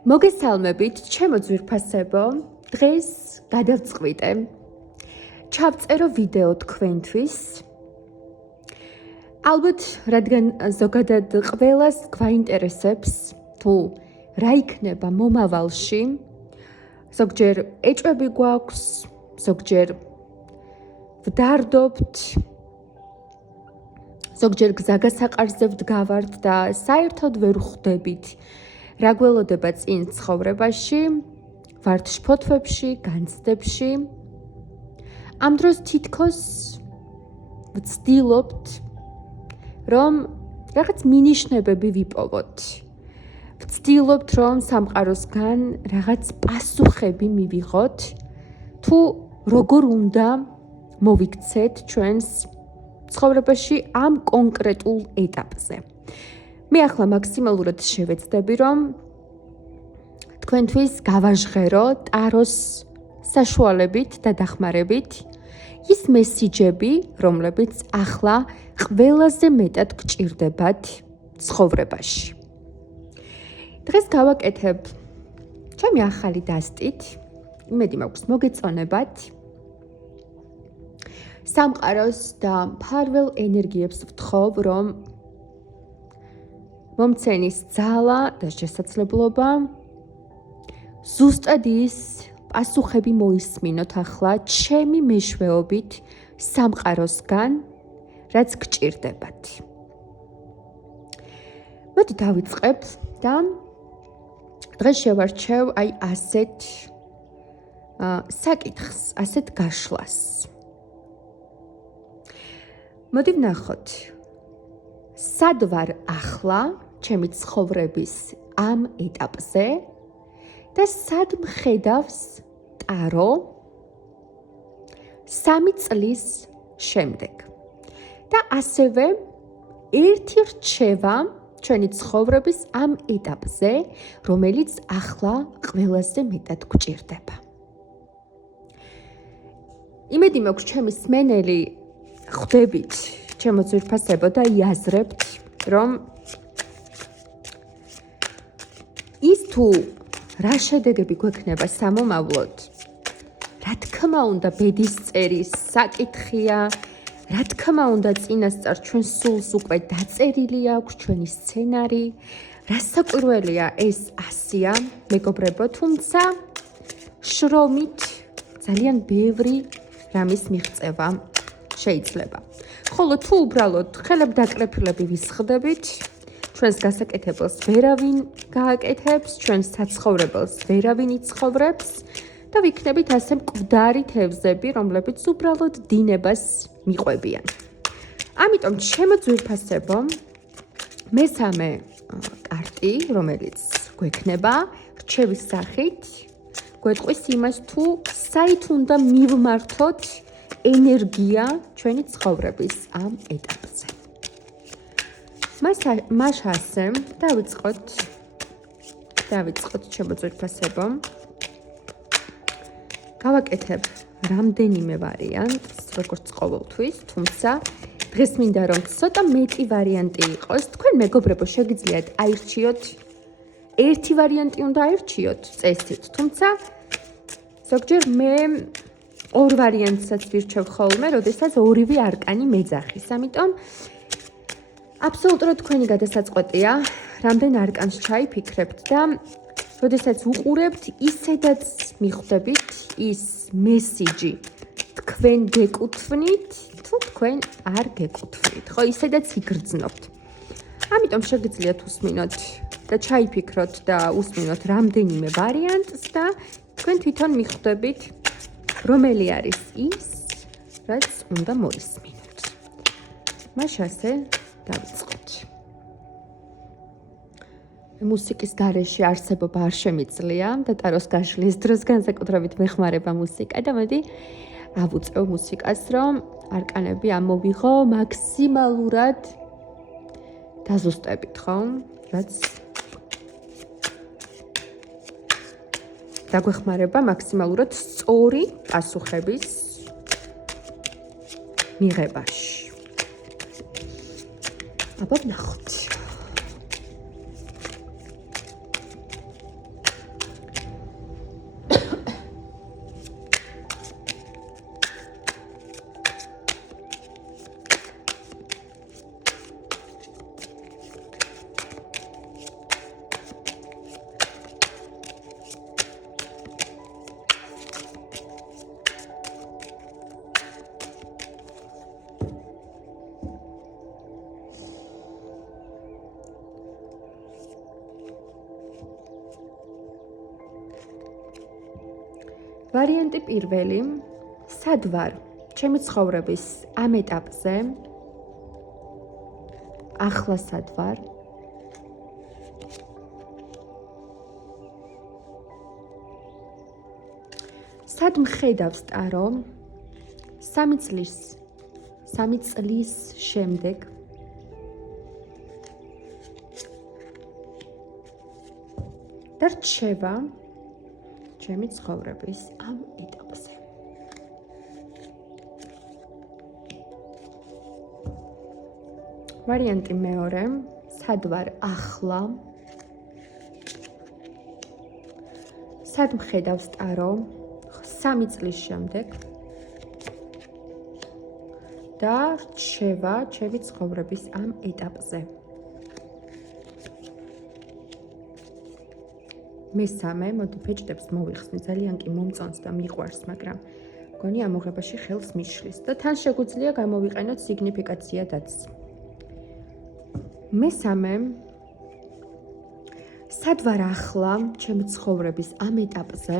მოგესალმებით, ჩემო ძვირფასებო, დღეს გადავწყვიტე. ჩავწერო ვიდეო თქვენთვის. ალბათ, რადგან ზოგადად ყველას გვაინტერესებს, თუ რა იქნება მომავალში, ზოგჯერ ეჭვები გვაქვს, ზოგჯერ ვდარდობთ, ზოგჯერ გზაგასაყარზე ვდგავართ და საერთოდ ვერ ვხვდებით, რა გველოდება წინ ცხოვრებაში, ვართ შფოთვებში, განცდებში. ამ დროს თითქოს ვცდილობთ, რომ რაღაც მინიშნებები ვიპოვოთ. ვცდილობთ, რომ სამყაროსგან რაღაც პასუხები მივიღოთ, თუ როგორ უნდა მოვიქცეთ ჩვენს ცხოვრებაში ამ კონკრეტულ ეტაპზე. მე ახლა მაქსიმალურად შევეცდები, რომ თქვენთვის გავაჟღერო ტაროს საშუალებით და დახმარებით ის მესიჯები, რომლებიც ახლა ყველაზე მეტად გჭირდებათ ცხოვრებაში. დღეს გავაკეთებ ჩემი ახალი დასტით, იმედი მაქვს მოგეწონებათ. სამყაროს და მფარველ ენერგიებს ვთხოვ, რომ მომცენის ძალა და შესაძლებლობა ზუსტად ის პასუხები მოისმინოთ ახლა ჩემი მეშვეობით სამყაროსგან, რაც გჭირდებათ. მოდი დავიწყებ და დღეს შევარჩევ ასეთ საკითხს, ასეთ გაშლას. მოდი ვნახოთ, სად ვარ ახლა ჩემი ცხოვრების ამ ეტაპზე და სად მხედავს ტარო 3 წლის შემდეგ. და ასევე ერთი რჩევა ჩვენი ცხოვრების ამ ეტაპზე, რომელიც ახლა ყველაზე მეტად გჭირდება. იმედი მაქვს, ჩემი მსმენელი ხვდებით, ჩემო ძვირფასებო და იაზრებთ, რომ ის თუ რა შედეგები გვექნება სამომავლოდ, რა თქმა უნდა ბედისწერის საკითხია, რა თქმა უნდა წინასწარ ჩვენ სულს უკვე დაწერილი აქვს ჩვენი სცენარი, რასაკვირველია ეს ასია, მეგობრებო, თუმცა შრომით ძალიან ბევრი რამის მიღწევა შეიძლება. ხოლო თუ უბრალოდ ხელებდაკრეფილები ვისხდებით, ჩვენს გასაკეთებელს ვერავინ გააკეთებს, ჩვენს საცხოვრებელს ვერავინ იცხოვრებს და ვიქნებით ასე მკვდარი თევზები, რომლებიც უბრალოდ დინებას მიყვებიან. ამიტომ ჩემო ძვირფასებო, მესამე კარტი, რომელიც გვექნება რჩევის სახით, გვეტყვის იმას, თუ საით უნდა მივმართოთ ენერგია ჩვენი ცხოვრების ამ ეტაპზე. მას ასე დავიწყოთ ჩემო ძვირფასებო. გავაკეთებ რამდენიმე ვარიანტს, როგორც ყოველთვის, თუმცა დღეს მინდა რომ ცოტა მეტი ვარიანტი იყოს. თქვენ მეგობრებო შეგიძლიათ აირჩიოთ ერთი ვარიანტი უნდა აირჩიოთ წესით, თუმცა ზოგჯერ მე ორ ვარიანტსაც ვირჩევ ხოლმე, როდესაც ორივე არკანი მეძახის. ამიტომ აბსოლუტურად თქვენი გადასაწყვეტია, რამდენ არკანს ჩაიფიქრებთ და როდესაც უყურებთ, ისედაც მიხვდებით ის მესიჯი თქვენ გეკუთვნით, თუ თქვენ არ გეკუთვნით, ხო, ისედაც იგრძნობთ. ამიტომ შეგიძლიათ უსმინოთ და ჩაიფიქროთ და უსმინოთ რამდენიმე ვარიანტს და თქვენ თვითონ მიხვდებით, რომელი არის ის, რაც უნდა მოისმინოთ. მას ასე დავიწყოთ. მუსიკის გარეშე არსებობა არ შემიძლია და ტაროს გაშლის დროს განსაკუთრებით მეხმარება მუსიკა და მოდი ავუწევ მუსიკას, რომ არკანები ამოვიღო მაქსიმალურად დაზუსტებით, ხო? რაც დაგვეხმარება მაქსიმალურად სწორი პასუხების მიღებაში. აბა ვნახოთ. ვარიანტი პირველი, სად ვარ ჩემი ცხოვრების ამ ეტაპზე? ახლა სად ვარ? სად მხედავს ტარო 3 წლის შემდეგ? და რჩება ჩემი ცხოვრების ამ ეტაპზე. ვარიანტი მეორე, სად ვარ ახლა? სად მხედავს ტარო 3 წლის შემდეგ? და რჩება ჩემი ცხოვრების ამ ეტაპზე. მესამე, მოდი ფეჭდებს მოვიხსნი, ძალიან კი მომწონს და მიყვარს, მაგრამ მგონი ამოღებაში ხელს მიშლის და თან შეგვიძლია გამოვიყენოთ სიგნიფიკაციადაც. მესამე, სად ვარ ახლა ჩემი ცხოვრების ამ ეტაპზე?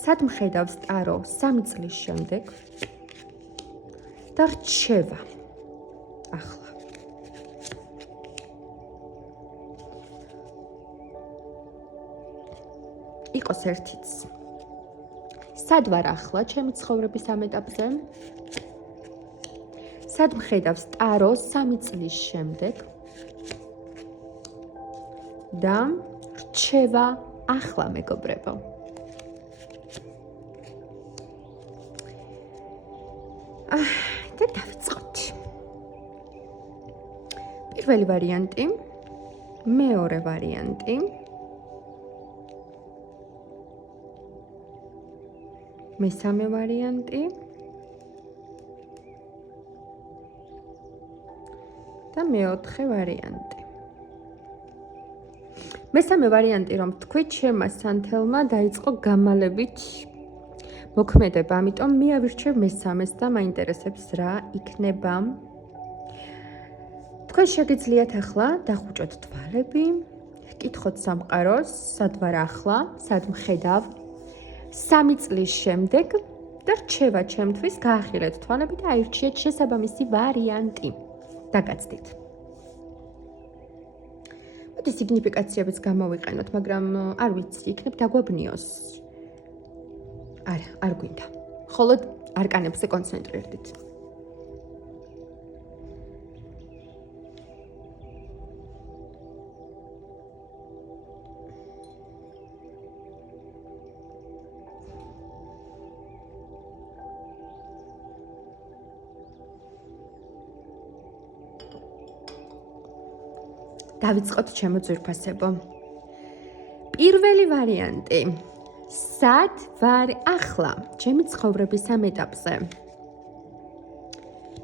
სად მხედავს ტარო 3 წლის შემდეგ? და რჩება ახლა. იყოს ერთიც. სად ვარ ახლა ჩემი ცხოვრების ამ ეტაპზე? სად მხედავს ტარო 3 წლის შემდეგ? და რჩება ახლა, მეგობრებო. და დავიწყოთ. პირველი ვარიანტი, მეორე ვარიანტი. მესამე ვარიანტი. და მეოთხე ვარიანტი. მესამე ვარიანტი რომ თქვით, ჩემმა სანთელმა დაიწყო გამალებით მოქმედება, ამიტომ მე ავირჩევ მესამეს და მაინტერესებს რა იქნება. თქვენ შეგიძლიათ ახლა დახუჭოთ თვალები, გკითხოთ სამყაროს, სად ვარ ახლა, სად მხედავ 3 წლის შემდეგ და რჩება ჩემთვის, გაახილეთ თვალები და აირჩიეთ შესაბამისი ვარიანტი. დაგაცდით. მოდი სიგნიფიკაციებიც გამოვიყენოთ, მაგრამ არ ვიცი, იქნებ დაგვაბნიოს. არა, არ გვინდა. მხოლოდ არკანებზე კონცენტრირდით. დავიწყოთ ჩემო ძვირფასებო. პირველი ვარიანტი. სად ვარ ახლა ჩემი ცხოვრების ამ ეტაპზე?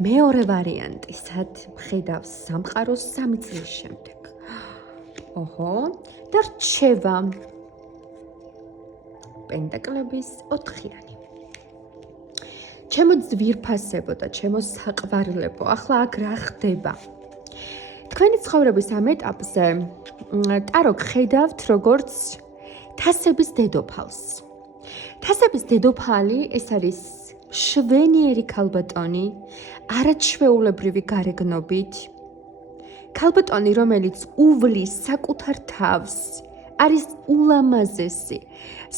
მეორე ვარიანტი, სად მხედავს სამყაროს 3 წლის შემდეგ? ოჰო, და რჩება პენტაკლების 4-იანი. ჩემო ძვირფასებო და ჩემო საყვარლებო, ახლა აქ რა ხდება? თქვენი ცხოვრების ამ ეტაპზე ტარო ხედავთ როგორც თასების დედოფალს. თასების დედოფალი ეს არის შვენიერი ქალბატონი, არაჩვეულებრივი გარეგნობით. ქალბატონი, რომელიც უვლის საკუთარ თავს, არის ულამაზესი.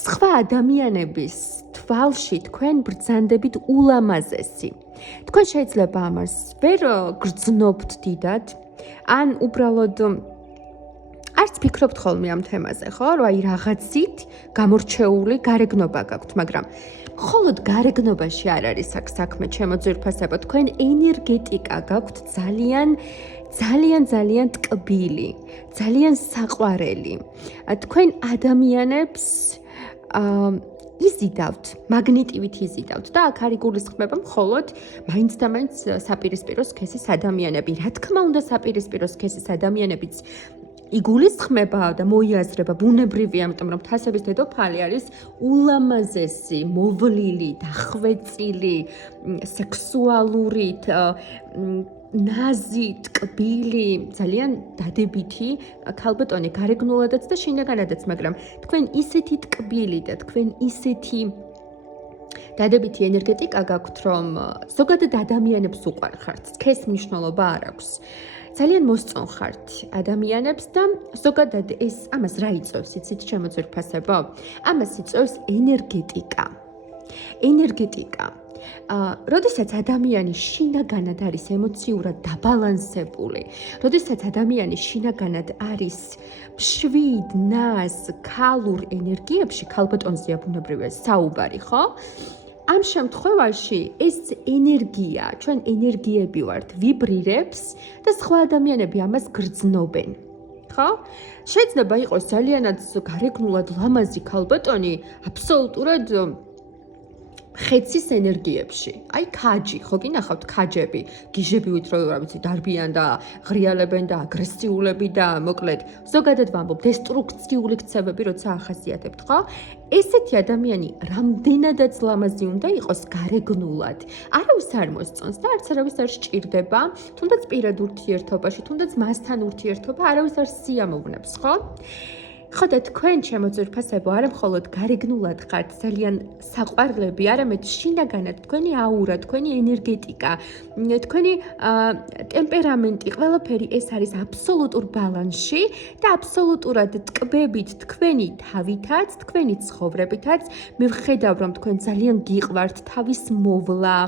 სხვა ადამიანების თვალში თქვენ ბრძანდებით ულამაზესი. თქვენ შეიძლება ამას ვერ გრძნობთ დიდად, ან უბრალოდ არც ფიქრობთ ხოლმე ამ თემაზე, ხო? რომ აი რაღაცით გამორჩეული გარეგნობა გაქვთ, მაგრამ მხოლოდ გარეგნობაში არ არის აქ საქმე, ჩემო ძვირფასებო, თქვენ ენერგეტიკა გაქვთ ძალიან ტკბილი, ძალიან საყვარელი. თქვენ ადამიანებს იზიდავთ, მაგნიტივით იზიდავთ და აქ არ იგულისხმება მხოლოდ მაინც და მაინც საპირისპირო სქესის ადამიანები. რა თქმა უნდა, საპირისპირო სქესის ადამიანებიც იგულისხმება და მოიაზრება ბუნებრივია, ამიტომ რომ თასების დედოფალი არის ულამაზესი, მოვლილი, დახვეწილი, სექსუალურით, ნაზი, ტკბილი, ძალიან დადებითი ქალბატონი გარეგნულადაც და შინაგანადაც, მაგრამ თქვენ ისეთი ტკბილი და თქვენ ისეთი დადებითი ენერგეტიკა გაქვთ, რომ ზოგადად ადამიანებს უყვარხართ, სქეს მნიშვნელობა არ აქვს. ძალიან მოსწონხართ ადამიანებს და ზოგადად ეს ამას რა იწვევს, იცით ჩემო ძვირფასებო? ამას იწვევს ენერგეტიკა. როდესაც ადამიანი შინაგანად არის ემოციურად დაბალანსებული, როდესაც ადამიანი შინაგანად არის მშვიდ, ნაზ, ქალურ ენერგიებში, ქალბატონზეა ბუნებრივია საუბარი, ხო? ამ შემთხვევაში ეს ენერგია, ჩვენ ენერგიები ვართ, ვიბრირებს და სხვა ადამიანები ამას გრძნობენ. ხო? შეიძლება იყოს ძალიანაც გარეგნულად ლამაზი ქალბატონი, აბსოლუტურად ხეცის ენერგიებში. აი ქაჯი, ხო გინახავთ ქაჯები, გიჟები ვითრო, რა ვიცი, დარბიან და ღრიალებენ და აგრესიულები და მოკლედ, ზოგადად ვამბობ, დესტრუქციული ქცევები როცა ახასიათებთ, ხო? ესეთი ადამიანი რამდენადაც ლამაზი უნდა იყოს გარეგნულად. არავის არ მოსწონს და არც არავის არ სჭირდება, თუნდაც პირად ურთიერთობაში, თუნდაც მასთან ურთიერთობა არავის არ სიამოვნებს, ხო? ხო და თქვენ ჩემო ძვირფასებო, არა მხოლოდ გარეგნულად ხართ ძალიან საყვარლები, არამედ შინაგანად თქვენი აურა, თქვენი ენერგეტიკა, თქვენი ტემპერამენტი, ყველაფერი ეს არის აბსოლუტურ ბალანსში და აბსოლუტურად ტკბებით თქვენი თავითაც, თქვენი ცხოვრებითაც. მე ვხედავ, რომ თქვენ ძალიან გიყვართ თავის მოვლა.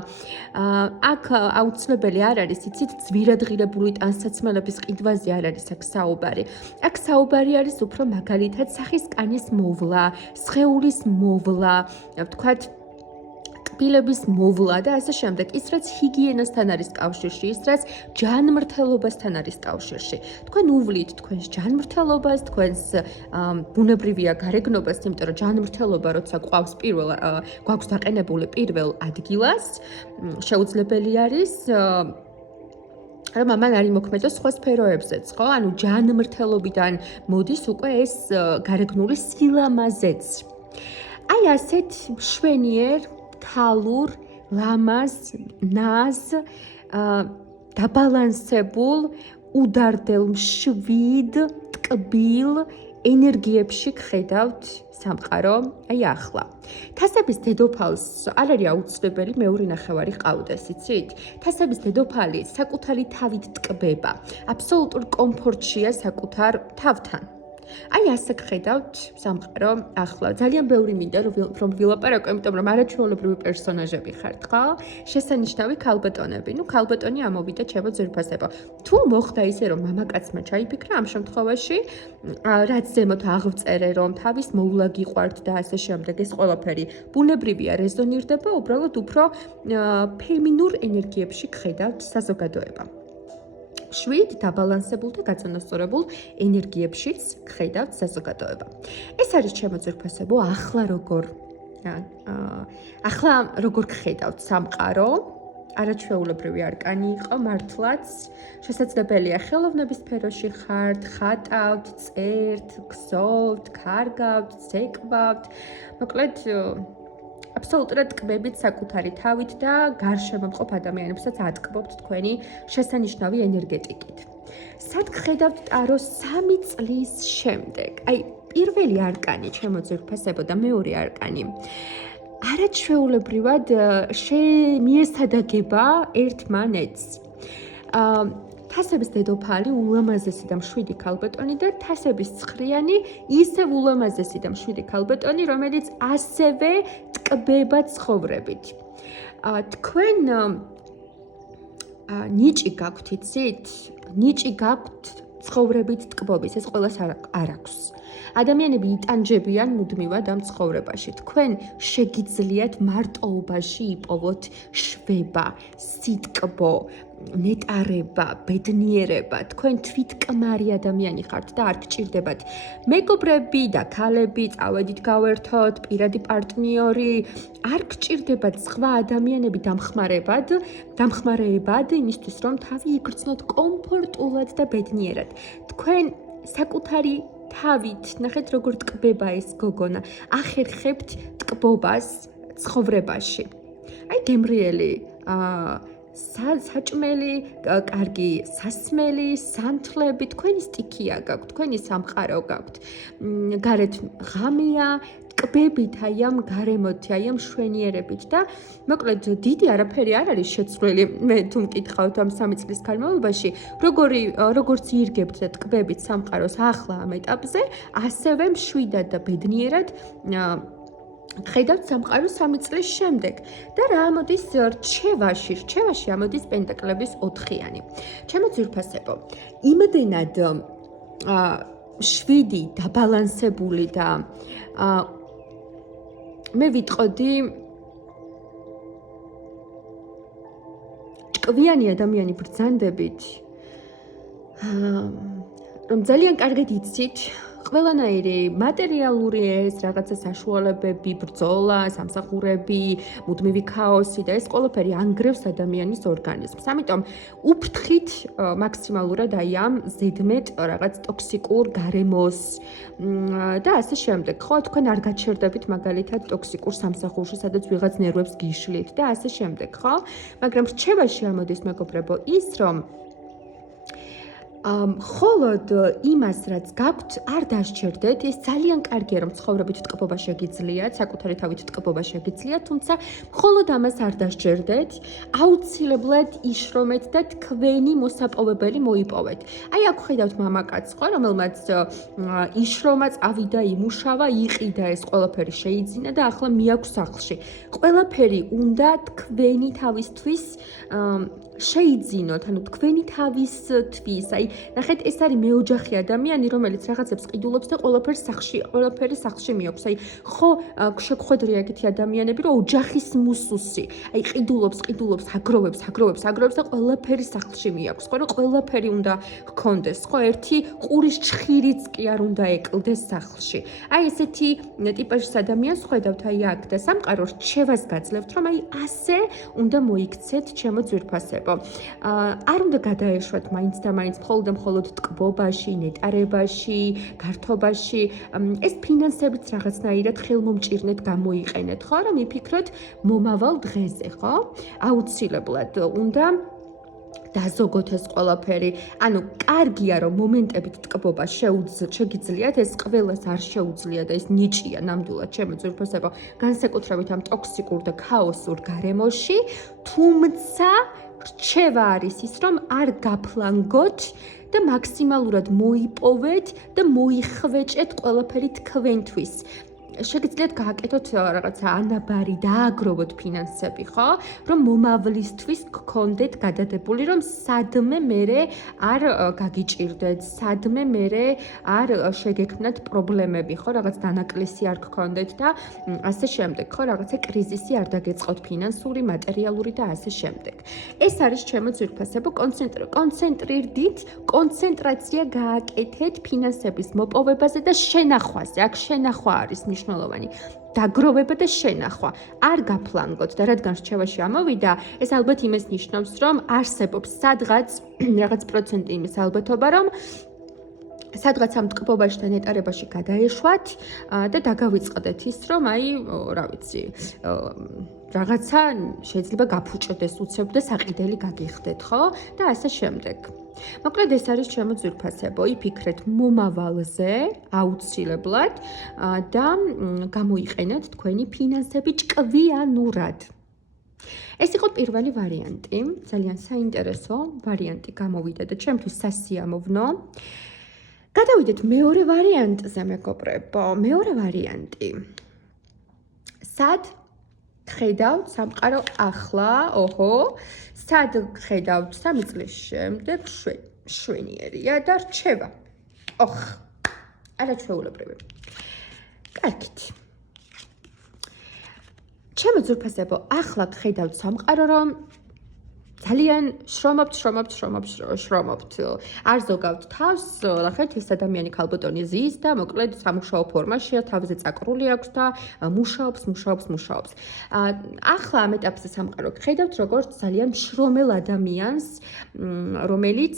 აქ აუცილებელი არ არის, იცით, ძვირადღირებული ტანსაცმელების ყიდვაზე არ არის აქ საუბარი. აქ საუბარი არის უფრო მაგალითად სახის კანის მოვლა, სხეულის მოვლა, ვთქვათ, კბილების მოვლა და ასე შემდეგ. ის რაც ჰიგიენასთან არის კავშირში, ის რაც ჯანმრთელობასთან არის კავშირში. თქვენ უვლით თქვენს ჯანმრთელობას, თქვენს ბუნებრივია გარეგნობას, იმიტომ რომ ჯანმრთელობა როცა გვაქვს დაყენებული პირველ ადგილას, შეუძლებელი არის რომ ამან არ იმოქმედოს სხვა სფეროებზეც, ხო? ანუ ჯანმრთელობიდან მოდის უკვე ეს გარეგნული სილამაზეც. აი ასეთ მშვენიერ, ქალურ, ლამაზ, ნაზ, დაბალანსებულ, უდარდელ, მშვიდ, ტკბილ ენერგიებში გხედავთ სამყარო, აი ახლა. თასების დედოფალს არ არის აუცილებელი მეორე ნახევარი ყავდეს, იცით? თასების დედოფალი საკუთარი თავით ტკბება, აბსოლუტურ კომფორტშია საკუთარ თავთან. აი ასე გხედავთ სამყარო ახლა. ძალიან ბევრი მინდა რომ ვილაპარაკო, იმიტომ რომ არაჩვეულებრივი პერსონაჟები ხართ, ხო? შესანიშნავი ქალბატონები. ნუ ქალბატონი ამოვიდა ჩემო ძვირფასებო. თუ მოხდა ისე რომ მამაკაცმა ჩაიფიქრა ამ შემთხვევაში, რაც ზემოთ აღვწერე რომ თავის მოვლა გიყვართ და ასე შემდეგ, ეს ყველაფერი ბუნებრივია, რეზონირდება, უბრალოდ უფრო ფემინურ ენერგიებში გხედავთ საზოგადოება. შვიდ, დაბალანსებულ და გაწონასწორებულ ენერგიებშიც გხედავთ საზოგადოება. ეს არის ჩემო ძვირფასებო, ახლა როგორ გხედავთ სამყარო? არაჩვეულებრივი არკანი იყო მართლაც. შესაძლებელია ხელოვნების სფეროში ხართ, ხატავთ, წერთ, გზოვთ, კარგავთ, ცეკვავთ. მოკლედ აბსოლუტურად ტკბებით საკუთარი თავით და გარშემო მყოფ ადამიანებსაც ატკბობთ თქვენი შესანიშნავი ენერგეტიკით. სად გხედავთ ტაროს 3 წლის შემდეგ? აი, პირველი არკანი ჩემო ძვირფასებო და მეორე არკანი. არაჩვეულებრივად მიესადაგება ერთმანეთს. თასების დედოფალი ულამაზესი და მშვიდი ქალბატონი და თასების ცხრიანი ისევ ულამაზესი და მშვიდი ქალბატონი, რომელიც ასევე ტკბება ცხოვრებით. თქვენ ნიჭი გაქვთ, იცით? ნიჭი გაქვთ ცხოვრებით ტკბობის, ეს ყველას არ აქვს. ადამიანები იტანჯებიან მუდმივად ამ ცხოვრებაში. თქვენ შეგიძლიათ მარტოობაში იპოვოთ შვება, სიტკბო, ნეტარება, ბედნიერება. თქვენ თვითკმარი ადამიანი ხართ და არ გჭირდებათ მეგობრები და ქალები, წავედით გავერთოთ, პირადი პარტნიორი, არ გჭირდებათ სხვა ადამიანები დამხმარეებად იმისთვის, რომ თავი იგრძნოთ კომფორტულად და ბედნიერად. თქვენ საკუთარი თავით, ნახეთ როგორ ტკბება ეს გოგონა, ახერხებთ ტკბობას ცხოვრებაში. აი გემრიელი საჭმელი, კარგი სასმელი, სანთლები, თქვენი სტიქია გაქვთ, თქვენი სამყარო გაქვთ. გარეთ ღამეა, ტკბებით აი ამ გარემოთი, აი ამ შვენიერებით და მოკლედ დიდი არაფერი არ არის შეცვლილი. მე თუ მკითხავთ ამ 3 წლის განმავლობაში, როგორც ირგებთ და ტკბებით სამყაროს ახლა ამ ეტაპზე, ასევე მშვიდად და ბედნიერად ხედავთ სამყაროს 3 წლის შემდეგ და რა ამოდის რჩევაში ამოდის პენტაკლების 4-იანი. ჩემო ძვირფასებო, იმდენად 7 დაბალანსებული და მე ვიტყოდი ჭკვიანი ადამიანი ბრძანდებით, რომ ძალიან კარგად იცით ყველანაირი მატერიალური ეს რაღაცა საშუალებები, ბრძოლა, სამსახურები, მუდმივი ქაოსი და ეს ყველაფერი ანგრევს ადამიანის ორგანიზმს. ამიტომ უფრთხით მაქსიმალურად აი ამ ზედმეტ რაღაც ტოქსიკურ გარემოს და ასე შემდეგ. ხო, თქვენ არ გაჩერდებით მაგალითად ტოქსიკურ სამსახურში, სადაც ვიღაც ნერვებს გიშლით და ასე შემდეგ, ხო? მაგრამ რჩევაში ამოდის მეგობრებო ის, რომ მხოლოდ იმას, რაც გაქვთ, არ დასჭერდეთ. ეს ძალიან კარგია, რომ ცხოვრებით ტკბობა შეგიძლიათ, საკუთარი თავით ტკბობა შეგიძლიათ, თუმცა მხოლოდ ამას არ დასჭერდეთ. აუცილებლად იშრომეთ და თქვენი მოსაპოვებელი მოიპოვეთ. აი, აქ ხედავთ მამაკაცს, ხო, რომელმაც იშრომა, წავიდა, იმუშავა, იყიდა ეს ყველაფერი შეიძინა და ახლა მიაქვს სახლში. ყველაფერი უნდა თქვენი თავისთვის შეიძინოთ, ანუ თქვენი თავისთვის. აი, ნახეთ, ეს არის მეოჯახი ადამიანი, რომელიც რაღაცებს ყიდულობს და ყველაფერი სახლში მიაქვს. აი, ხო, შეგხვედრია ეგეთი ადამიანები, რომ ოჯახის მუსუსი. აი, ყიდულობს, აგროვებს და ყველაფერი სახლში მიაქვს. ხო, რომ ყველაფერი უნდა ჰქონდეს. ხო, ერთი ყურის ჩხირიც კი არ უნდა ეკლდეს სახლში. აი, ესეთი ტიპაჟის ადამიანს ხედავთ აი აქ და სამყარო რჩევას გაძლევთ, რომ აი ასე უნდა მოიქცეთ ჩემო ძვირფასებო. არ უნდა გადაეშვათ მაინც და მაინც მხოლოდ ტკბობაში, ნეტარებაში, გართობაში. ეს ფინანსებიც რაღაცნაირად ხელმომჭირნეთ გამოიყენეთ, ხო? რომ იფიქროთ მომავალ დღეზე, ხო? აუცილებლად უნდა დაზოგოთ ეს ყველაფერი. ანუ კარგია, რომ მომენტებით ტკბობა შეგიძლიათ, ეს ყველას არ შეუძლია და ეს ნიჭია ნამდვილად ჩემო ძვირფასებო, განსაკუთრებით ამ ტოქსიკურ და ქაოსურ გარემოში, თუმცა რჩევა არის ის, რომ არ გაფლანგოთ და მაქსიმალურად მოიპოვეთ და მოიხვეჭეთ ყველაფერი თქვენთვის. შეგიძლიათ გააკეთოთ რაღაცა ანაბარი, დააგროვოთ ფინანსები, ხო? რომ მომავლისთვის გქონდეთ გადადებული, რომ სადმე მერე არ გაგიჭირდეთ, სადმე მერე არ შეგექმნათ პრობლემები, ხო? რაღაც დანაკლისი არ გქონდეთ და ასე შემდეგ, ხო? რაღაცა კრიზისი არ დაგეწყოთ ფინანსური, მატერიალური და ასე შემდეგ. ეს არის ჩემო ძვირფასებო, კონცენტრირდით, კონცენტრაცია გააკეთეთ ფინანსების მოპოვებაზე და შენახვაზე. აქ შენახვა არის მნიშვნელოვანი. დაგროვება და შენახვა. არ გაფლანგოთ და რადგან რჩევაში ამოვიდა, ეს ალბათ იმას ნიშნავს, რომ არსებობს სადღაც რაღაც პროცენტი იმის ალბათობა, რომ სადღაც ამ ტკბობაში და ნეტარებაში გადაეშვათ და დაგავიწყდეთ ის, რომ აი, რა ვიცი, რაღაცა შეიძლება გაფუჭდეს უცებ და საყიდელი გაგიხდეთ, ხო? და ასე შემდეგ. მოკლედ ეს არის ჩემო ძვირფასებო, იფიქრეთ მომავალზე აუცილებლად და გამოიყენოთ თქვენი ფინანსები ჭკვიანურად. ეს იყო პირველი ვარიანტი, ძალიან საინტერესო ვარიანტი გამოვიდა და ჩემთვის სასიამოვნო. გადავიდეთ მეორე ვარიანტზე, მეგობრებო. მეორე ვარიანტი. სად ხედავთ სამყარო ახლა, სად ხედავთ 3 წლის შემდეგ შვენიერია და რჩევა. არაჩვეულებრივი. კარგით. ჩემო ძვირფასებო, ახლა ხედავთ სამყარო, რომ ძალიან შრომობთ. არ ზოგავთ თავს, ნახეთ, ეს ადამიანი ქალბატონი ზის და მოკლედ სამუშაო ფორმაშია, თავზე წაკრული აქვს და მუშაობს. ახლა ამ ეტაპზე სამყარო ხედავთ როგორც ძალიან შრომელ ადამიანს, რომელიც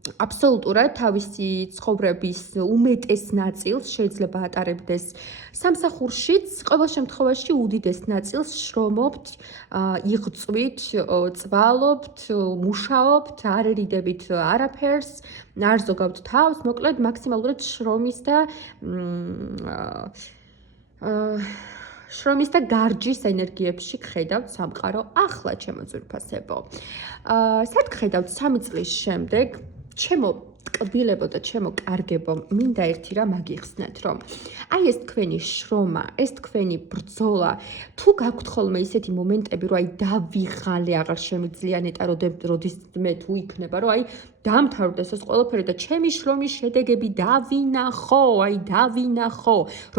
აბსოლუტურად თავისი ცხოვრების უმეტეს ნაწილს შეიძლება ატარებდეს სამსახურშიც, ყოველ შემთხვევაში უდიდეს ნაწილს შრომობთ, იღწვით, წვალობთ, მუშაობთ, არ ერიდებით არაფერს, არ ზოგავთ თავს, მოკლედ მაქსიმალურად შრომის და გარჯის ენერგიებში გხედავთ სამყარო. ახლა ჩემო ძვირფასებო. სად გხედავთ 3 წლის შემდეგ? ჩემო ტკბილებო და ჩემო კარგებო, მინდა ერთი რამ აგიხსნათ, რომ აი ეს თქვენი შრომა, ეს თქვენი ბრძოლა, თუ გაქვთ ხოლმე ისეთი მომენტები, რომ აი დავიღალე, აღარ შემიძლია ნეტა, როდის მე თუ იქნება, რომ აი დამთავრდეს ეს ყველაფერი და ჩემი შრომის შედეგები დავინახო,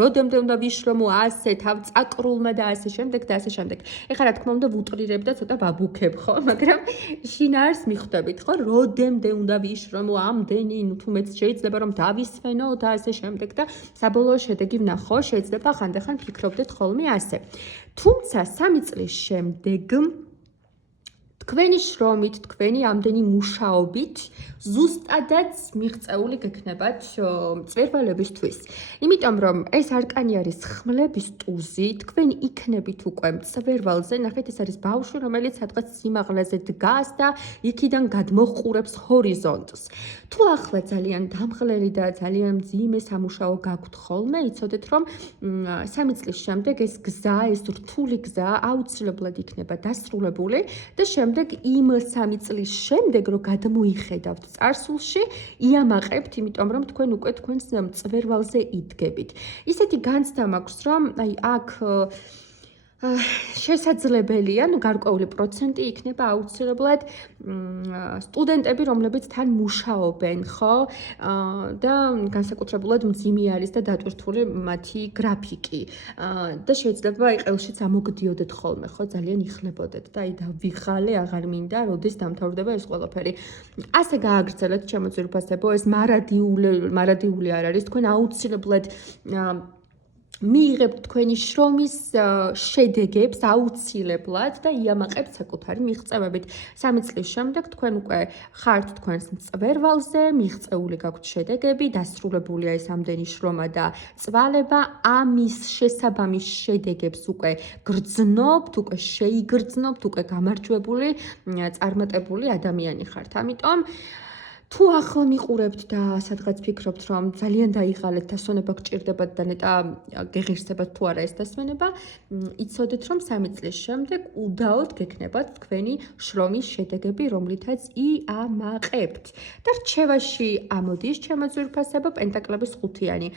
როდემდე უნდა ვიშრომო ასე, თავწაკრულმა და ასე შემდეგ და ასე შემდეგ. ეხლა რა თქმა უნდა ვუტრირებ და ცოტა ვაბუქებ, ხო? მაგრამ შინაარს მიხვდებით, ხო? როდემდე უნდა ვიშრომო, ამდენი, თუ მეც შეიძლება რომ დავისვენო და ასე შემდეგ და საბოლოო შედეგი ვნახო, შეიძლება ხანდახან ფიქრობდეთ ხოლმე ასე. თუმცა 3 წლის შემდეგ თქვენი შრომით, თქვენი ამდენი მუშაობით ზუსტადაც მიღწეული გექნებათ მწვერვალებისთვის. იმიტომ რომ ეს არკანი არის ხმლების ტუზი, თქვენი იქნებით უკვე მწვერვალზე, ნახეთ ეს არის ბავშვი, რომელიც სადღაც სიმაღლეზე დგას და იქიდან გადმოჰყურებს ჰორიზონტს. თუ ახლა ძალიან დამღლელი და ძალიან მძიმე სამუშაო გაქვთ ხოლმე, იცოდეთ რომ 3 წლის შემდეგ ეს გზა, ეს რთული გზა აუცილებლად იქნება დასრულებული და შემდეგ იმ 3 წლის შემდეგ რომ გადმოიხედავთ წარსულში, იამაყებთ, იმიტომ რომ თქვენ უკვე თქვენს მწვერვალზე იდგებით. ისეთი განცდა მაქვს, რომ აი აქ შესაძლებელია, გარკვეული პროცენტი იქნება აუცილებლად სტუდენტები, რომლებიც თან მუშაობენ, ხო? და განსაკუთრებულად მძიმე არის და დატვირთული მათი გრაფიკი. და შეიძლება აი ყელშიც ამოგდიოდეთ ხოლმე, ხო? ძალიან იხლებოდეთ და აი დავიღალე, აღარ მინდა, როდის დამთავრდება ეს ყველაფერი. ასე გააგრძელეთ, ჩემო ძვირფასებო, ეს მარადიული არ არის, თქვენ აუცილებლად მიიღებთ თქვენი შრომის შედეგებს აუცილებლად და იამაყებთ საკუთარი მიღწევებით. 3 წლის შემდეგ თქვენ უკვე ხართ თქვენს მწვერვალზე, მიღწეული გაქვთ შედეგები, დასრულებულია ეს ამდენი შრომა და წვალება, ამის შესაბამის შედეგებს უკვე გრძნობთ, უკვე შეიგრძნობთ, უკვე გამარჯვებული, წარმატებული ადამიანი ხართ. ამიტომ თუ ახლა მიყურებთ და სადღაც ფიქრობთ, რომ ძალიან დაიღალეთ, დასვენება გჭირდებათ და ნეტა გეღირსებათ თუ არა ეს დასვენება, იცოდეთ, რომ 3 წლის შემდეგ უდაოდ გექნებათ თქვენი შრომის შედეგები, რომლითაც იამაყებთ. და რჩევაში ამოდის, ჩემო ძვირფასებო, პენტაკლების 5-იანი.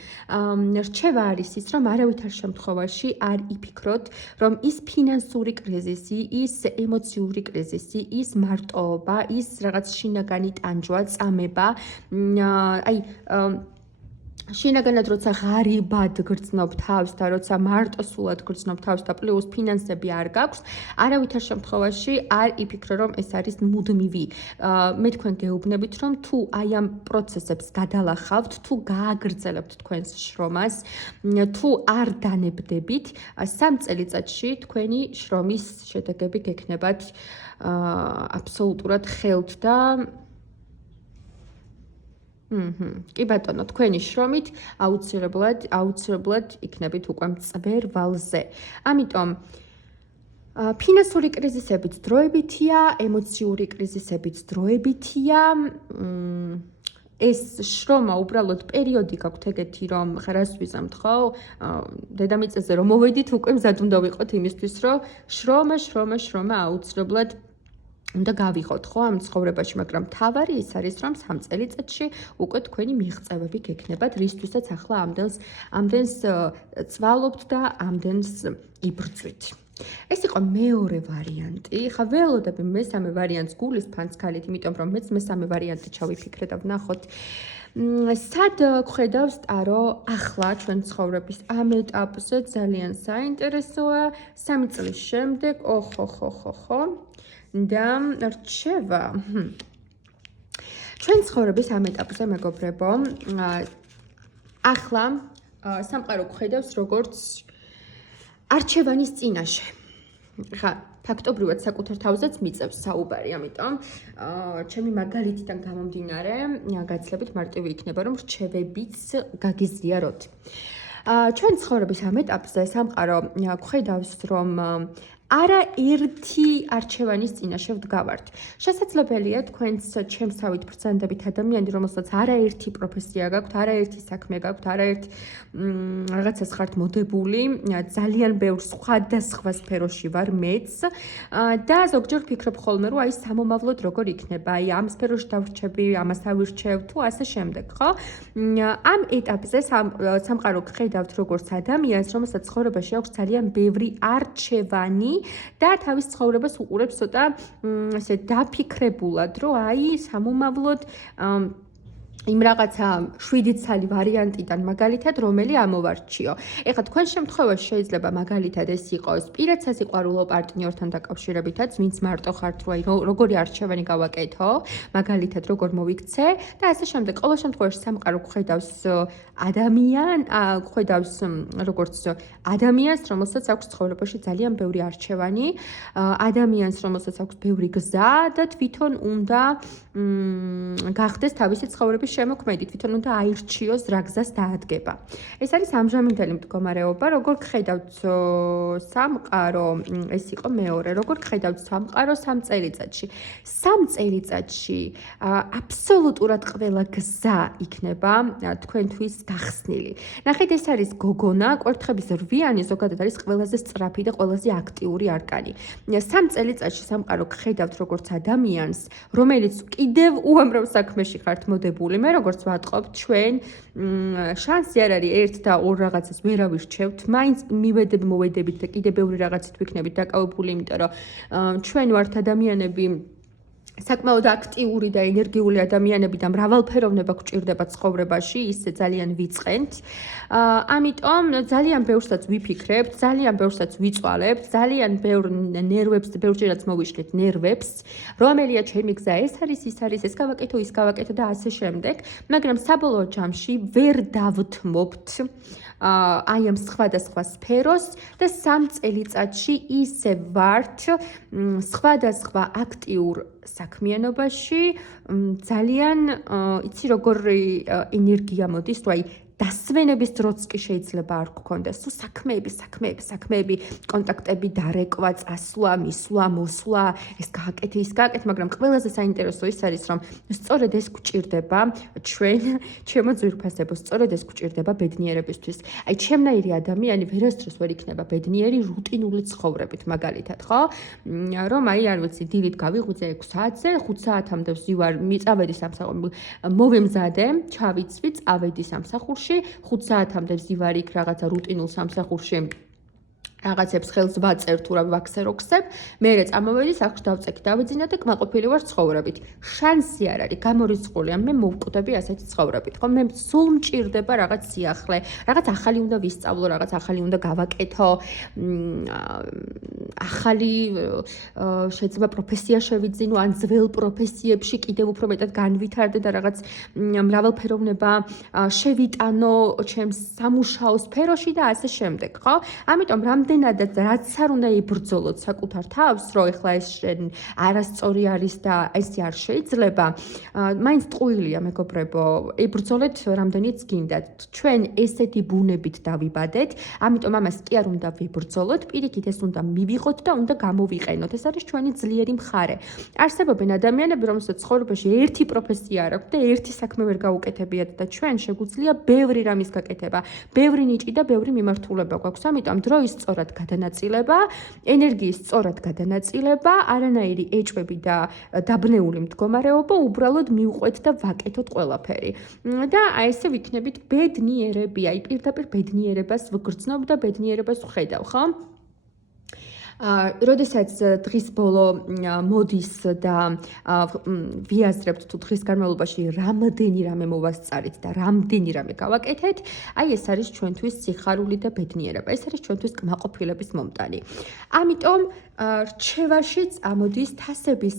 რჩევა არის ის, რომ არავითარ შემთხვევაში არ იფიქროთ, რომ ის ფინანსური კრიზისი, ის ემოციური კრიზისი, ის მარტოობა, ის რაღაც შინაგანი ტანჯვა, წამება, აი შინაგანად როცა ღარიბად გრძნობ თავს და როცა მარტოსულად გრძნობ თავს და პლუს ფინანსები არ გაქვს, არავითარ შემთხვევაში არ იფიქრო, რომ ეს არის მუდმივი. მე თქვენ გეუბნებით, რომ თუ აი ამ პროცესებს გადალახავთ, თუ გააგრძელებთ თქვენს შრომას, თუ არ დანებდებით, 3 წელიწადში თქვენი შრომის შედეგები გექნებათ აბსოლუტურად ხელთ და კი ბატონო, თქვენი შრომით აუცილებლად იქნებით უკვე მწვერვალზე. ამიტომ ფინანსური კრიზისებიც დროებითია, ემოციური კრიზისებიც დროებითია. ეს შრომა უბრალოდ პერიოდი გაქვთ ეგეთი, რომ ხარას ვიზამთ, ხო? დედამიწაზე რომ მოვედით, უკვე მზად უნდა ვიყოთ იმისთვის, რომ შრომა აუცილებლად უნდა გავიღოთ, ხო, ამ ცხოვრებაში, მაგრამ თავარი ის არის, რომ 3 წელიწადში უკვე თქვენი მიღწევები გექნებათ, რისთვისაც ახლა ამდენს წვალობთ და ამდენს იბრძვით. ეს იყო მეორე ვარიანტი. ხა ველოდები მესამე ვარიანტს გულის ფანცქალით, იმიტომ რომ მეც მესამე ვარიანტი ჩავიფიქრე და ვნახოთ. სად გხედავს ტარო ახლა ჩვენ ცხოვრების ამ ეტაპზე ძალიან საინტერესოა. 3 წლის შემდეგ, ხო. და რჩევა. ჩვენ ცხოვრების ამ ეტაპზე, მეგობრებო, ახლა სამყარო გხედავს როგორც არჩევანის წინაშე. ხა ფაქტობრივად საკუთარ თავზეც მიწევს საუბარი, ამიტომ ჩემი მაგალითიდან გამომდინარე, გაცილებით მარტივი იქნება, რომ რჩევებიც გაგიზიაროთ. ჩვენ ცხოვრების ამ ეტაპზე სამყარო გვხედავს, რომ არა ერთი არჩევანის წინაშე ვდგავართ. შესაძლებელია თქვენც ჩემსავით ბრძანდებით ადამიანი, რომელსაც არაერთი პროფესია გაქვთ, არაერთი საქმე გაქვთ, არაერთ რაღაცას ხართ მოდებული, ძალიან ბევრ სხვადასხვა სფეროში ვარ მეც და ზოგჯერ ვფიქრობ ხოლმე, რომ აი სამომავლოდ როგორ იქნება, აი ამ სფეროში დავრჩები, ამას ავირჩევ თუ ასე შემდეგ, ხო? ამ ეტაპზე სამყარო გხედავთ როგორც ადამიანს, რომელსაც ცხოვრებაში აქვს ძალიან ბევრი არჩევანი და თავის ცხოვრებას უყურებს ცოტა ასე დაფიქრებულად, რომ აი სამომავლოდ იმ რაღაცა 7 ცალი ვარიანტიდან მაგალითად რომელი ამოვარჩიო. ეხლა თქვენ შემთხვევაში შეიძლება მაგალითად ეს იყოს პირად სასიყვარულო პარტნიორთან დაკავშირებითაც, ვინც მარტო ხართ, რომ აი როგორი არჩევანი გავაკეთო, მაგალითად როგორ მოვიქცე და ასე შემდეგ. ყოველ შემთხვევაში სამყარო გვხედავს გვხედავს როგორც ადამიანს, რომელსაც აქვს ცხოვრებაში ძალიან ბევრი არჩევანი, ადამიანს, რომელსაც აქვს ბევრი გზა და თვითონ უნდა გახდეს თავისი ცხოვრების შემოქმედი, თვითონ უნდა აირჩიოს რა გზას დაადგება. ეს არის ამჟამინდელი მდგომარეობა, როგორ გხედავთ სამყარო, ეს იყო მეორე, როგორ გხედავთ სამყარო 3 წელიწადში. 3 წელიწადში აბსოლუტურად ყველა გზა იქნება თქვენთვის გახსნილი. ნახეთ, ეს არის გოგონა, კვერთხების რვიანი ზოგადად არის ყველაზე სწრაფი და ყველაზე აქტიური არკანი. 3 წელიწადში სამყარო გხედავთ როგორც ადამიანს, რომელიც კიდევ უამრავ საქმეში ხართ მოდებული. მე როგორც ვატყობ, ჩვენ შანსი არ არის 1 და 2 რაღაცას ვერ ავირჩევთ, მაინც მოვედებით და კიდევ ბევრი რაღაცით ვიქნებით დაკავებული, იმიტომ რომ ჩვენ ვართ ადამიანები საკმაოდ აქტიური და ენერგიული ადამიანები და მრავალფეროვნება გვჭირდება ცხოვრებაში, ისე ძალიან ვიწყენთ. ამიტომ ძალიან ბევრსაც ვიფიქრებთ, ძალიან ბევრსაც ვიწვალებთ, ძალიან ბევრ ნერვებს, ბევრჯერაც მოვიშლით ნერვებს, რომელია ჩემი გზა, ეს არის, ის არის, ეს გავაკეთო, ის გავაკეთო და ასე შემდეგ, მაგრამ საბოლოო ჯამში ვერ დავთმობთ აი ამ სხვადასხვა სფეროს და 3 წელიწადში ისე ვართ სხვადასხვა აქტიურ საქმიანობაში, ძალიან იცი როგორი ენერგია მოდის, თუ აი დასვენების დროც კი შეიძლება არ გქონდეს, თუ საქმეები, კონტაქტები, დარეკვა, წასვლა, მისვლა, მოსვლა, ეს გააკეთე, ის გააკეთე, მაგრამ ყველაზე საინტერესო ის არის, რომ სწორედ ეს გვჭირდება ჩემო ძვირფასებო, სწორედ ეს გვჭირდება ბედნიერებისთვის. აი ჩემნაირი ადამიანი ვერასდროს ვერ იქნება ბედნიერი რუტინული ცხოვრებით, მაგალითად, ხო? რომ აი არ ვიცი, დილით გავიღვიძე 6 საათზე, 5 საათამდე ვზივარ, წავედი სამსახურში, მოვემზადე, ჩავიცვი, წავედი სამსახურში 5 საათამდე ვზივარ იქ რაღაცა რუტინულ სამსახურში რაღაცებს ხელს ვაწერ თუ რა ვაქსეროქსებ, მერე წამოვედი სახლში დავწექი, დავიძინა და კმაყოფილი ვარ ცხოვრებით. შანსი არ არის, გამორიცხულია, მე მოვკვდები ასეთი ცხოვრებით. ხო, მე სულ მჭირდება რაღაც სიახლე, რაღაც ახალი უნდა ვისწავლო, რაღაც ახალი უნდა გავაკეთო, ახალი შეიძლება პროფესია შევიძინო, ან ძველ პროფესიებში კიდევ უფრო მეტად განვითარდე და რაღაც მრავალფეროვნება შევიტანო ჩემს სამუშაო სფეროში და ასე შემდეგ, ხო? ამიტომ რამდენადაც რაც არ უნდა იბრძოლოთ საკუთარ თავს, რომ ეხლა ეს არასწორი არის და ესე არ შეიძლება, მაინც ტყუილია მეგობრებო, იბრძოლეთ რამდენიც გინდათ. ჩვენ ესეთი ბუნებით დავიბადეთ, ამიტომ ამას კი არ უნდა ვიბრძოლოთ, პირიქით ეს უნდა მივიღოთ და უნდა გამოვიყენოთ. ეს არის ჩვენი ძლიერი მხარე. არსებობენ ადამიანები, რომელსაც ცხოვრებაში ერთი პროფესია არ აქვს და ერთი საქმე ვერ გაუკეთებიათ და ჩვენ შეგვიძლია ბევრი რამის გაკეთება, ბევრი ნიჭი და ბევრი მიმართულება გვაქვს. ამიტომ დროის სწორად გადანაწილება, ენერგიის სწორად გადანაწილება, არანაირი ეჭვები და დაბნეული მდგომარეობა, უბრალოდ მივყვეთ და ვაკეთოთ ყველაფერი. და აი ესე ვიქნებით ბედნიერები, აი პირდაპირ ბედნიერებას ვგრძნობ და ბედნიერებას ვხედავ, ხო? როდესაც დღის ბოლო მოდის და ვიაზრებთ თუ დღის განმავლობაში რამდენი რამე მოვასწარით და რამდენი რამე გავაკეთეთ, აი ეს არის ჩვენთვის სიხარული და ბედნიერება. ეს არის ჩვენთვის კმაყოფილების მომტანი. ამიტომ რჩევაშიც ამოდის თასების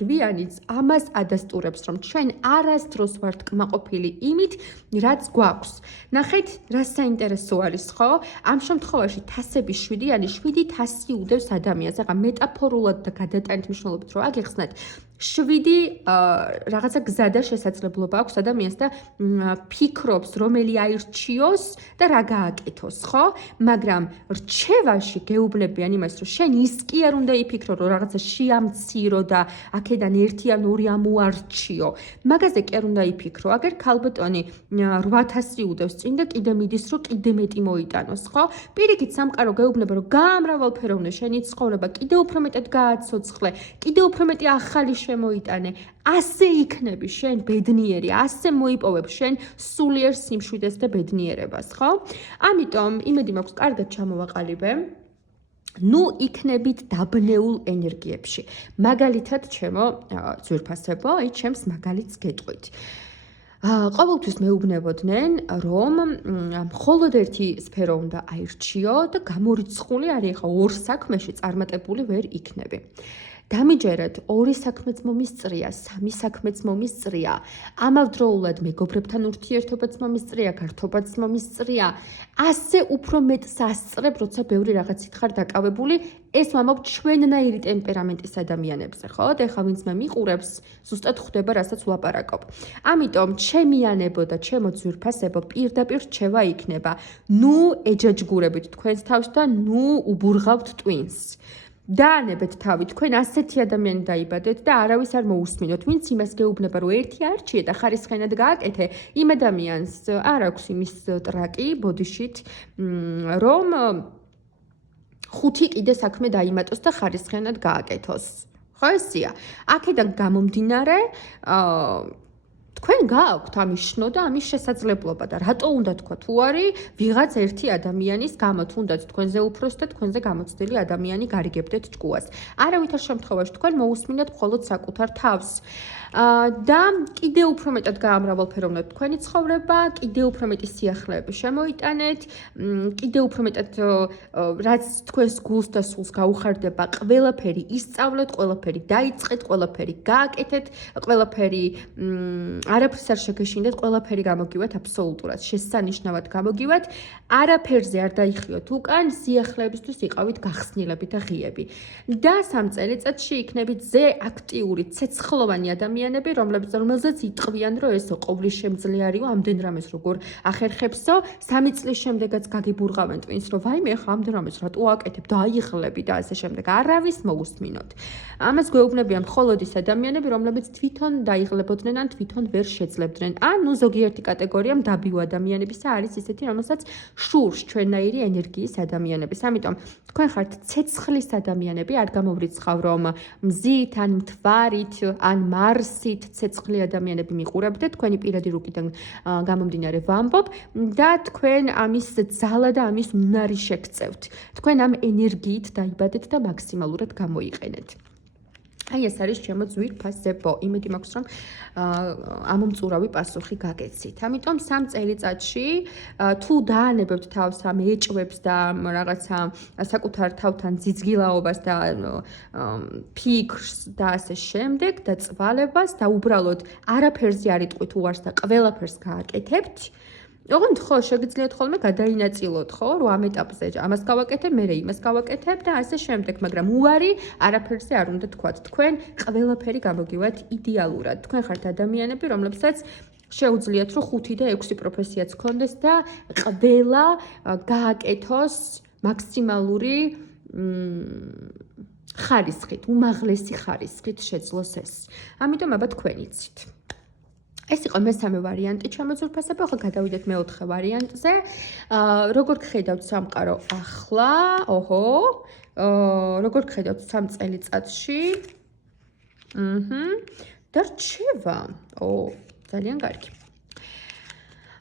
რვიანიც ამას ადასტურებს, რომ ჩვენ არასდროს ვართ კმაყოფილი იმით, რაც გვაქვს. ნახეთ, რა საინტერესო არის, ხო? ამ შემთხვევაში თასების 7 თასი უდევს ადამიანს. ახლა მეტაფორულად და გადატანით მნიშვნელობით რო აგიხსნათ, 7 რაღაცა გზა და შესაძლებლობა აქვს ადამიანს და ფიქრობს, რომელი აირჩიოს და რა გააკეთოს, ხო? მაგრამ რჩევაში გეუბნებიან იმას, რომ შენ ის კი არ უნდა იფიქრო, რომ რაღაცა შეამცირო და აქედან 1 ან 2 ამოარჩიო. მაგაზე კი არ უნდა იფიქრო. აგერ ქალბატონი 8000 უდევს წინ და კიდე მიდის, რომ კიდე მეტი მოიტანოს, ხო? პირიქით სამყარო გეუბნება, რომ გაამრავალფეროვნე შენი ცხოვრება, კიდე უფრო მეტად გააცოცხლე, კიდე უფრო მეტი ახალი შემოიტანე. ასე იქნები შენ ბედნიერი, ასე მოიპოვებ შენ სულიერ სიმშვიდეს და ბედნიერებას, ხო? ამიტომ იმედი მაქვს, კარგად ჩამოვაყალიბე. ნუ იქნებით დაბნეულ ენერგიებში. მაგალითად, ჩემო ძვირფასებო, აი ჩემს მაგალითს გეტყვით. ყოველთვის მეუბნებოდნენ, რომ მხოლოდ ერთი სფერო უნდა აირჩიო და გამორიცხული არის, ხა ორ საქმეში წარმატებული ვერ იქნები. დამიჯერეთ, 2 საქმეც მომისწრია, 3 საქმეც მომისწრია, ამავდროულად მეგობრებთან ურთიერთობაც მომისწრია, გართობაც მომისწრია, ასე უფრო მეტს ასწრებ, როცა ბევრი რაღაცით ხარ დაკავებული, ეს ვამბობ ჩვენნაირი ტემპერამენტის ადამიანებზე, ხო? და ეხლა ვინც მე მიყურებს, ზუსტად ხვდება, რასაც ვლაპარაკობ. ამიტომ ჩემი ანებო და ჩემო ძვირფასებო, პირდაპირ რჩევა იქნება, ნუ ეჯაჯგურებით თქვენს თავს და ნუ უბურღავთ ტვინს. დაანებეთ თავი, თქვენ ასეთი ადამიანი დაიბადეთ და არავის არ მოусმინოთ, ვინც იმას გეუბნება, რომ ერთი არჩიე და ხარისხენად გააკეთე, იმ ადამიანს არ აქვს იმის ტრაკი ბოდიშით, რომ 5 კიდე საქმე დაიმატოს და ხარისხენად გააკეთოს. ხო ესია? აქედან გამომდინარე, თქვენ გააქვთ ამის შნო და ამის შესაძლებლობა და რატო უნდა თქვა თუ არის ვიღაც ერთი ადამიანის გამო თუნდაც თქვენზე უფროსი და თქვენზე გამოცდილი ადამიანი გარიგებდეთ ჭკუას. არავითარ შემთხვევაში თქვენ მოусმინოთ მხოლოდ საკუთარ თავს. და კიდე უფრო მეტად გაამრავალფეროვნოთ თქვენი ცხოვრება, კიდე უფრო მეტი სიახლეები შემოიტანეთ, კიდე უფრო მეტად რაც თქვენს გულს და სულს გაუხარდება, ყველაფერი ისწავლეთ, ყველაფერი დაიწყეთ, ყველაფერი გააკეთეთ, ყველაფერი არაფერს არ შეგეშინდეთ, ყველაფერი გამოგივათ აბსოლუტურად, შესანიშნავად გამოგივათ, არაფერზე არ დაიხიოთ უკან, სიახლეებისთვის იყავით გახსნილები და ღიები. და 3 წელიწადში იქნებით ზე აქტიური, ცეცხლოვანი ადამიანები, რომელზეც იტყვიან, რომ ესო ყოვლის შემძლეარიო, ამდენ რამეს როგორ ახერხებსო, 3 წლის შემდეგაც გაგიბურღავენ ტვინს, რომ ვაიმე, ხა ამდენ რამეს რატო აკეთებ, დაიღლები და ასე შემდეგ. არავის მოусმინოთ. ამას გვეუბნებიან მხოლოდ ის ადამიანები, რომლებიც თვითონ დაიღლებოდნენ ან თვითონ ვერ შეძლებდნენ. ანუ ზოგიერთი კატეგორია მდაბიო ადამიანებისა არის ისეთი, რომელსაც შურს ჩვენნაირი ენერგიის ადამიანების. ამიტომ თქვენ ხართ ცეცხლის ადამიანები, არ გამოვრიცხავ, რომ მზით ან მთვარით ან მარსით ცეცხლი ადამიანები მიყურებდეთ, თქვენი პირადი რუკიდან გამომდინარე ვამბობ და თქვენ ამის ძალა და ამის უნარი შეგწევთ. თქვენ ამ ენერგიით დაიბადეთ და მაქსიმალურად გამოიყენეთ. აი ეს არის ჩემო ძვირფასებო. იმედი მაქვს, რომ ამომწურავი პასუხი გაგეცით. ამიტომ 3 წელიწადში თუ დაანებებთ თავს ამ ეჭვებს და რაღაცა საკუთარ თავთან ძიძგილაობას და ფიქრს და ასე შემდეგ და წვალებას და უბრალოდ არაფერზე არ იტყვით უარს და ყველაფერს გააკეთებთ, ოღონდ ხო შეგიძლიათ ხოლმე გადაინაწილოთ, ხო, რომ ამ ეტაპზე ამას გავაკეთებ, მე იმას გავაკეთებ და ასე შემდეგ, მაგრამ უარი არაფერზე არ უნდა თქვათ. თქვენ ყველაფერი გამოგივათ იდეალურად. თქვენ ხართ ადამიანები, რომლებსაც შეუძლიათ, რომ 5 და 6 პროფესიაც გქონდეს და ყველა გააკეთოს მაქსიმალური ხარისხით, უმაღლესი ხარისხით შეძლოს ეს. ამიტომ აბა თქვენ იცით. ეს იყო მესამე ვარიანტი ჩემო ძვირფასებო, ახლა გადავიდეთ მეოთხე ვარიანტზე. როგორ გხედავთ სამყარო ახლა? როგორ გხედავთ 3 წელიწადში? და რჩევა. ძალიან კარგი.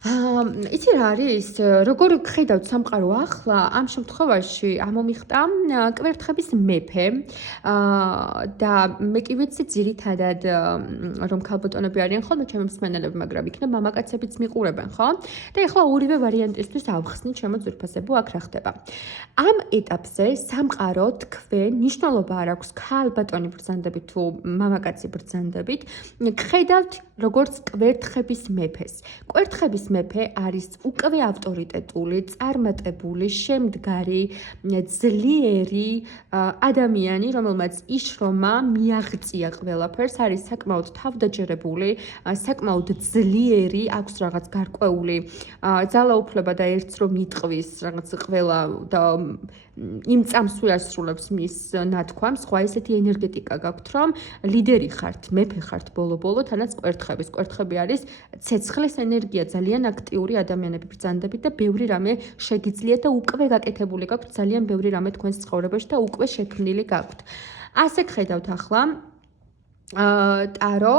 იცი რა არის? როგორ ხედავთ სამყარო ახლა, ამ შემთხვევაში ამომიხტა კვერთხების მეფე და მე კი ვიცი ძირითადად რომ ქალბატონები არიან ხოლმე ჩემი მსმენელები, მაგრამ იქნებ მამაკაცებიც მიყურებენ, ხო? და ეხლა ორივე ვარიანტისთვის ავხსნით ჩემო ძვირფასებო აქ რა ხდება. ამ ეტაპზე სამყარო თქვენ ნიშნულობა არ აქვს ქალბატონი ბრძანდებით თუ მამაკაცი ბრძანდებით, ხედავთ როგორც კვერთხების მეფეს. კვერთხების მეფე არის უკვე ავტორიტეტული, წარმატებული, შემდგარი, ძლიერი ადამიანი, რომელმაც იშრომა მიაღწია ყველაფერს, არის საკმაოდ თავდაჯერებული, საკმაოდ ძლიერი, აქვს რაღაც გარკვეული ძალაუფლება და ერთს რომ იტყვის რაღაც ყველა და იმ წამს უასრულებს მის ნათქვამს, სხვა ესეთი ენერგეტიკა გაქვთ, რომ ლიდერი ხართ, მეფე ხართ ბოლო-ბოლო, თანაც კვერთხები არის ცეცხლის ენერგია, ძალიან აქტიური ადამიანები ბრძანდებით და ბევრი რამე შეგიძლიათ და უკვე გაკეთებული გაქვთ, ძალიან ბევრი რამე თქვენს ცხოვრებაში და უკვე შექმნილი გაქვთ. ასე გხედავთ ახლა ტარო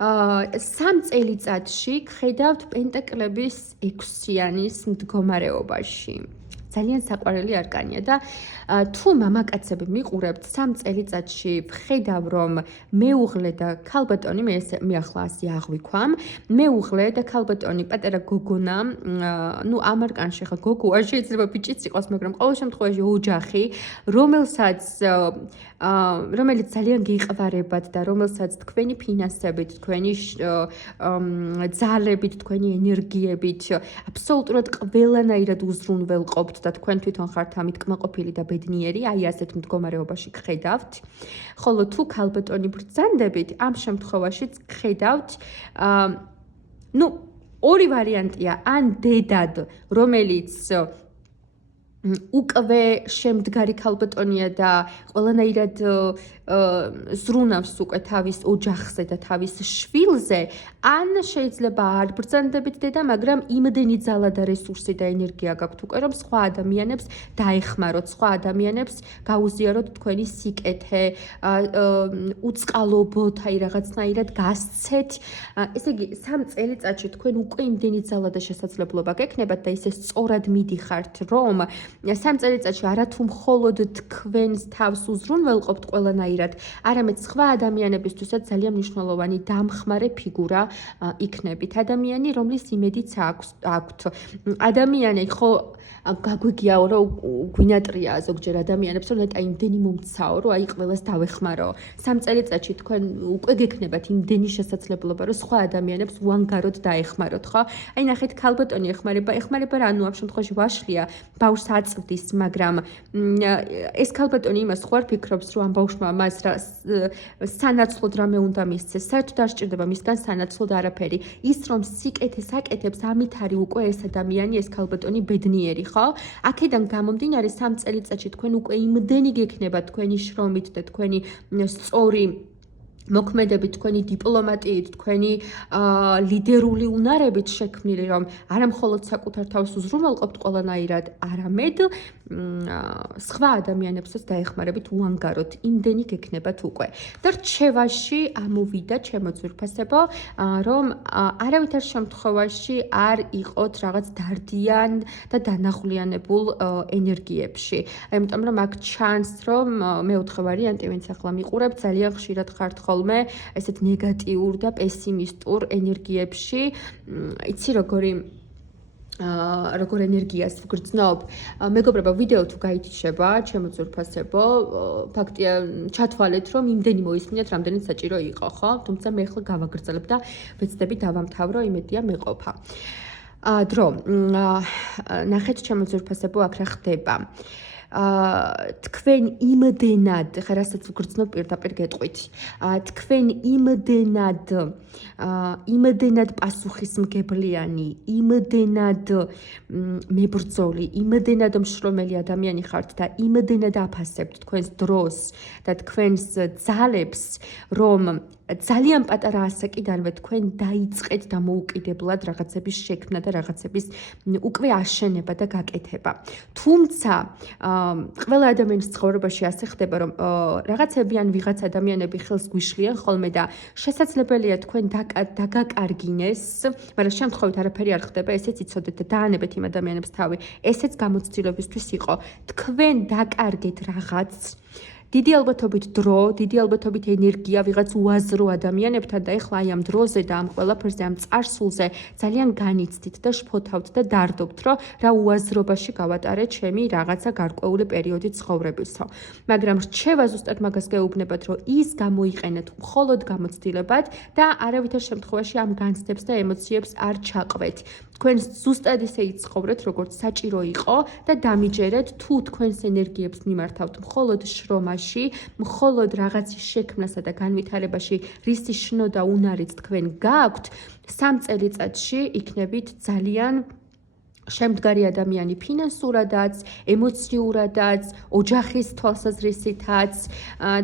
3 წელიწადში გხედავთ პენტაკლების 6-იანის მდგომარეობაში. ძალიან საყვარელი არკანია და თუ მამაკაცები მიყურებთ 3 წელიწადში ვხედავ რომ მეუღლე და ქალბატონი მე ახლა ასე აღვიქვამ მეუღლე და ქალბატონი პატარა გოგონა ნუ ამ არკანში ხა გოგო არ შეიძლება ბიჭიც იყოს მაგრამ ყოველ შემთხვევაში ოჯახი რომელიც ძალიან გიყვარებათ და რომელსაც თქვენი ფინანსებით, თქვენი ძალებით, თქვენი ენერგიებით აბსოლუტურად ყველანაირად უზრუნველყოფთ და თქვენ თვითონ ხართ ამით კმაყოფილი და ბედნიერი, აი ასეთ მდგომარეობაში გხედავთ. ხოლო თუ ქალბატონი ბრძანდებით, ამ შემთხვევაშიც გხედავთ ნუ ორი ვარიანტია, ან დედად, რომელიც უკვე შემდგარი ქალბატონია და ყველანაირად ზრუნავს უკვე თავის ოჯახზე და თავის შვილზე, ან შეიძლება არ ბრძანდებით დედა, მაგრამ იმდენი ძალა და რესურსი და ენერგია გაქვთ უკვე, რომ სხვა ადამიანებს დაეხმაროთ, სხვა ადამიანებს გაუზიაროთ თქვენი სიკეთე, უწყალობოთ, აი რაღაცნაირად გასცეთ. ესე იგი, 3 წელიწადში თქვენ უკვე იმდენი ძალა და შესაძლებლობა გექნებათ და ისე სწორად მიდიხართ, რომ 3 წელიწადში არათუ მხოლოდ თქვენს თავს უზრუნველყოფთ ყველანაირად, არამედ სხვა ადამიანებისთვისაც ძალიან მნიშვნელოვანი დამხმარე ფიგურა იქნებით. ადამიანი, რომლის იმედიც აქვთ. ადამიანი ხო გაგვიგიაო რომ გვინატრია ზოგჯერ ადამიანებს რომ ნეტა იმდენი მომცაო რომ აი ყველას დავეხმარო. 3 წელიწადში თქვენ უკვე გექნებათ იმდენი შესაძლებლობა რომ სხვა ადამიანებს უანგაროდ დაეხმაროთ, ხო? აი ნახეთ ქალბატონი ეხმარება რა, ნუ ამ შემთხვევაში ვაშლია, ბავშვს აწვდის, მაგრამ ეს ქალბატონი იმას ხო არ ფიქრობს რომ ამ ბავშვმა მას სანაცვლოდ რამე უნდა მისცეს, საერთოდ არ სჭირდება მისგან სანაცვლოდ არაფერი. ის რომ სიკეთეს აკეთებს, ამით არის უკვე ეს ადამიანი, ეს ქალბატონი ბედნიერი, ხო? აქედან გამომდინარე 3 წელიწადში თქვენ უკვე იმდენი გექნებათ თქვენი შრომით და თქვენი სწორი მოქმედებით, თქვენი დიპლომატიით, თქვენი ლიდერული უნარებით შექმნილი, რომ არა მხოლოდ საკუთარ თავს უზრუნველყოფთ ყველანაირად, არამედ სხვა ადამიანებსაც დაეხმარებით უანგაროდ, იმდენი გექნებათ უკვე. და რჩევაში ამოვიდა ჩემო ძვირფასებო, რომ არავითარ შემთხვევაში არ იყოთ რაღაც დარდიან და დანახვლიანებულ ენერგიებში. ამიტომ რომ აქ ჩანს, რომ მეოთხე ვარიანტი, ვინც ახლა მიყურებთ, ძალიან ხშირად ხართ ხოლმე ესეთ ნეგატიურ და პესიმისტურ ენერგიებში. იცი როგორ ენერგიას ვგრძნობ. მეგობრებო, ვიდეო თუ გაითიშება, ჩემო ძვირფასებო, ფაქტია ჩათვალეთ, რომ იმდენი მოისმინეთ, რამდენიც საჭირო იყო, ხო? თუმცა მე ახლა გავაგრძელებ და ვეცდები დავამთავრო, იმედია მეყოფა. დრო, ნახეთ ჩემო ძვირფასებო, აქ რა ხდება. თქვენ იმდენად, ხა რასაც ვგრძნობ პირდაპირ გეტყვით. თქვენ იმდენად პასუხისმგებლიანი, იმდენად მებრძოლი, იმდენად მშრომელი ადამიანი ხართ და იმდენად აფასებთ თქვენს დროს და თქვენს ძალებს, რომ ძალიან პატარა ასაკიდანვე თქვენ დაიწყეთ დამოუკიდებლად რაღაცების შექმნა და რაღაცების უკვე აშენება და გაკეთება. თუმცა ყველა ადამიანის ცხოვრებაში ასე ხდება, რომ რაღაცები ან ვიღაც ადამიანები ხელს გვიშლიან ხოლმე და შესაძლებელია თქვენ დაგაკარგინეს, მაგრამ შემთხვევით არაფერი არ ხდება, ესეც იცოდეთ და დაანებეთ იმ ადამიანებს თავი. ესეც გამოცდილებისთვის იყო. თქვენ დაკარგეთ რაღაც დიდი ალბათობით დრო, დიდი ალბათობით ენერგია ვიღაც უაზრო ადამიანებთან და ეხლა აი ამ დროზე და ამ ყველაფერზე, ამ წარსულზე ძალიან განიცდით და შფოთავთ და დარდობთ, რომ რა უაზრობაში გავატარეთ ჩემი რაღაცა გარკვეული პერიოდი ცხოვრებისო. მაგრამ რჩევა ზუსტად მაგას გეუბნებათ, რომ ის გამოიყენეთ მხოლოდ გამოცდილებად და არავითარ შემთხვევაში ამ განცდებს და ემოციებს არ ჩაყვეთ. თქვენ ზუსტად ისე იცხოვრეთ, როგორც საჭირო იყო და დამიჯერეთ, თუ თქვენს ენერგიებს მიმართავთ მხოლოდ შრომაში, მხოლოდ რაღაცის შექმნასა და განვითარებაში, რის შნო და უნარიც თქვენ გაქვთ, 3 წელიწადში იქნებით ძალიან შემდგარი ადამიანი ფინანსურადაც, ემოციურადაც, ოჯახის თვალსაზრისითაც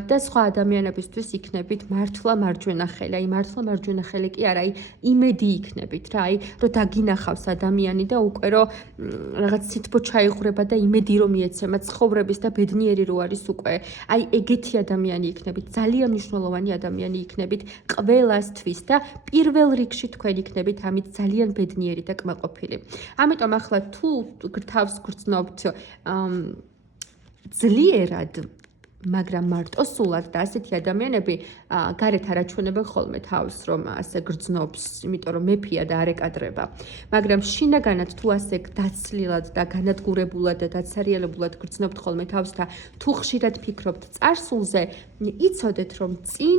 და სხვა ადამიანებისთვის იქნებით მართლა მარჯვენა ხელი. აი მართლა მარჯვენა ხელი კი არა, აი იმედი იქნებით რა, აი რომ დაგინახავს ადამიანი და უკვე რომ რაღაც სითბო ჩაიღვრება და იმედი რომ მიეცემა ცხოვრების და ბედნიერი რო არის უკვე. აი ეგეთი ადამიანი იქნებით, ძალიან მნიშვნელოვანი ადამიანი იქნებით ყველასთვის და პირველ რიგში თქვენ იქნებით ამით ძალიან ბედნიერი და კმაყოფილი. ამიტომ ახლა თუ თავს გრძნობთ ძლიერად, მაგრამ მარტოსულად და ასეთი ადამიანები გარეთ არ აჩვენებენ ხოლმე თავს, რომ ასე გრძნობს, იმიტომ რომ მეფია და არ ეკადრება. მაგრამ შინაგანად თუ ასე დაცლილად და განადგურებულად და დაცარიელებულად გრძნობთ ხოლმე თავს და თუ ხშირად ფიქრობთ წარსულზე, იცოდეთ, რომ წინ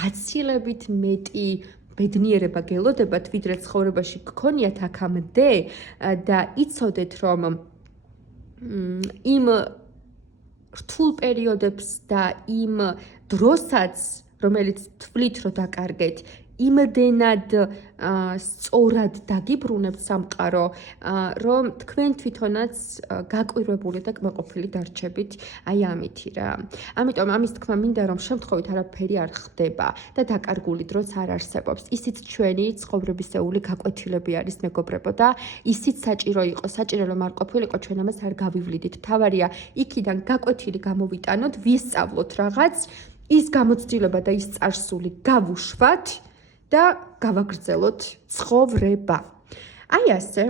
გაცილებით მეტი ბედნიერება გელოდებათ, ვიდრე ცხოვრებაში გქონიათ აქამდე და იცოდეთ, რომ იმ რთულ პერიოდებს და იმ დროსაც, რომელიც თვლით, რომ დაკარგეთ, იმდენად სწორად დაგიბრუნებთ სამყარო, რომ თქვენ თვითონაც გაკვირვებული და კმაყოფილი დარჩებით აი ამითი რა. ამიტომ ამის თქმა მინდა, რომ შემთხვევით არაფერი არ ხდება და დაკარგული დროც არ არსებობს. ისიც ჩვენი ცხოვრებისეული გაკვეთილები არის, მეგობრებო და ისიც საჭირო იყო, საჭირო რომ არ ყოფილიყო, ჩვენ ამას არ გავივლიდით. თავარია იქიდან გაკვეთილი გამოვიტანოთ, ვისწავლოთ რაღაც, ის გამოცდილება და ის წარსული გავუშვათ და გავაგრძელოთ ცხოვრება. აი ასე,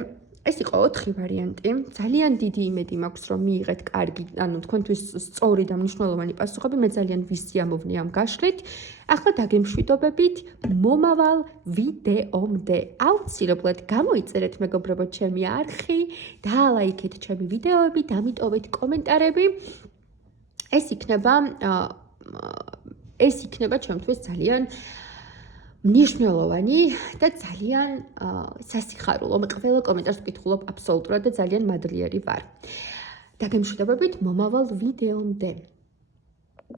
ეს იყო 4 ვარიანტი. ძალიან დიდი იმედი მაქვს, რომ მიიღეთ კარგი, ანუ თქვენთვის სწორი და მნიშვნელოვანი პასუხები. მე ძალიან ვისიამოვნე ამ გაშლით. ახლა დაგემშვიდობებით მომავალ ვიდეომდე. აუცილებლად გამოიწერეთ მეგობრებო ჩემი არხი, დაალაიქეთ ჩემი ვიდეოები, დამიტოვეთ კომენტარები. ეს იქნება ჩემთვის ძალიან მნიშვნელოვანი და ძალიან სასიხარულო. მე ყველა კომენტარს ვკითხულობ აბსოლუტურად და ძალიან მადლიერი ვარ. დაგემშვიდობებით მომავალ ვიდეომდე.